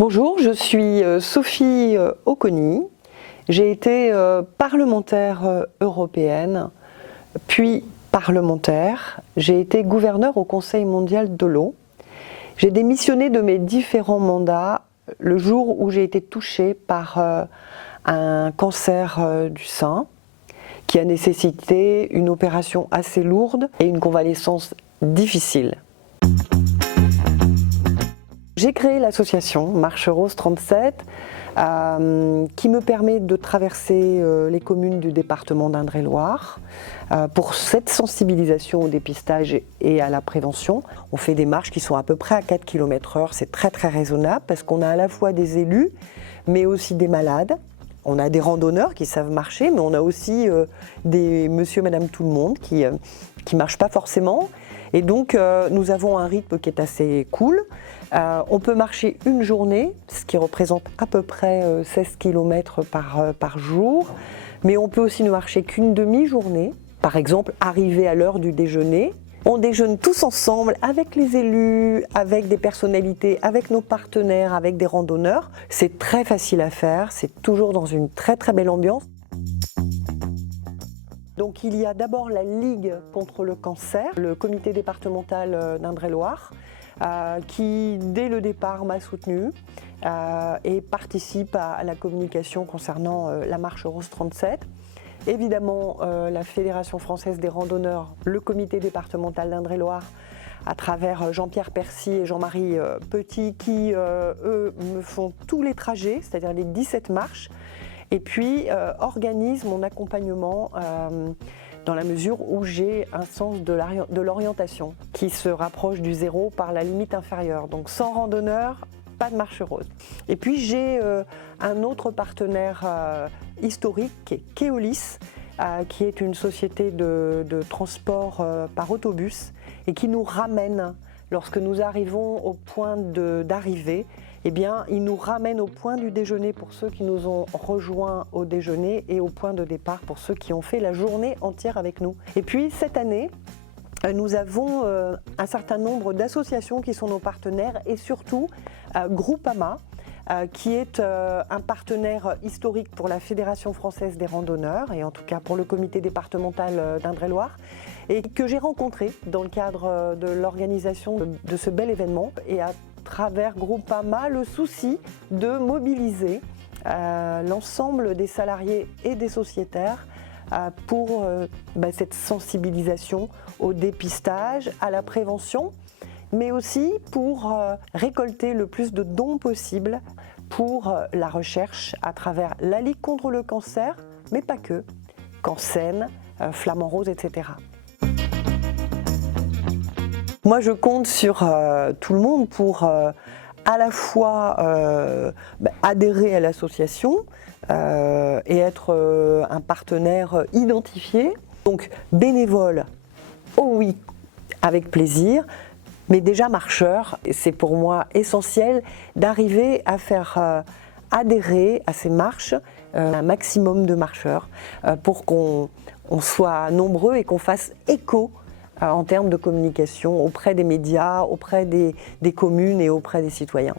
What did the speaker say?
Bonjour, je suis Sophie Oconi. J'ai été parlementaire européenne, puis parlementaire. J'ai été gouverneure au Conseil mondial de l'eau. J'ai démissionné de mes différents mandats le jour où j'ai été touchée par un cancer du sein qui a nécessité une opération assez lourde et une convalescence difficile. J'ai créé l'association Marche Rose 37 qui me permet de traverser les communes du département d'Indre-et-Loire pour cette sensibilisation au dépistage et à la prévention. On fait des marches qui sont à peu près à 4 km/h, c'est très raisonnable parce qu'on a à la fois des élus mais aussi des malades. On a des randonneurs qui savent marcher, mais on a aussi des monsieur, madame, tout le monde qui marchent pas forcément. Et donc nous avons un rythme qui est assez cool. On peut marcher une journée, ce qui représente à peu près 16 km par jour, mais on peut aussi ne marcher qu'une demi-journée. Par exemple, arriver à l'heure du déjeuner. On déjeune tous ensemble avec les élus, avec des personnalités, avec nos partenaires, avec des randonneurs. C'est très facile à faire, c'est toujours dans une très belle ambiance. Donc il y a d'abord la Ligue contre le cancer, le comité départemental d'Indre-et-Loire, qui dès le départ m'a soutenue et participe à la communication concernant la Marche Rose 37. Évidemment, la Fédération française des randonneurs, le comité départemental d'Indre-et-Loire, à travers Jean-Pierre Percy et Jean-Marie Petit, qui, eux, me font tous les trajets, c'est-à-dire les 17 marches, et puis organisent mon accompagnement dans la mesure où j'ai un sens de l'orientation qui se rapproche du zéro par la limite inférieure. Donc sans randonneur, pas de marche rose. Et puis j'ai un autre partenaire historique qui est Keolis, qui est une société de transport par autobus et qui nous ramène, lorsque nous arrivons au point d'arrivée, eh bien, il nous ramène au point du déjeuner pour ceux qui nous ont rejoints au déjeuner et au point de départ pour ceux qui ont fait la journée entière avec nous. Et puis cette année, nous avons un certain nombre d'associations qui sont nos partenaires et surtout Groupama, qui est un partenaire historique pour la Fédération française des randonneurs et en tout cas pour le comité départemental d'Indre-et-Loire et que j'ai rencontré dans le cadre de l'organisation de ce bel événement et à travers Groupama le souci de mobiliser l'ensemble des salariés et des sociétaires pour cette sensibilisation au dépistage, à la prévention, mais aussi pour récolter le plus de dons possible pour la recherche à travers la Ligue contre le cancer, mais pas que, Cancène, Flamand Rose, etc. Moi, je compte sur tout le monde pour à la fois adhérer à l'association et être un partenaire identifié. Donc bénévole, oh oui, avec plaisir, mais déjà marcheur. C'est pour moi essentiel d'arriver à faire adhérer à ces marches un maximum de marcheurs pour qu'on soit nombreux et qu'on fasse écho en termes de communication auprès des médias, auprès des communes et auprès des citoyens.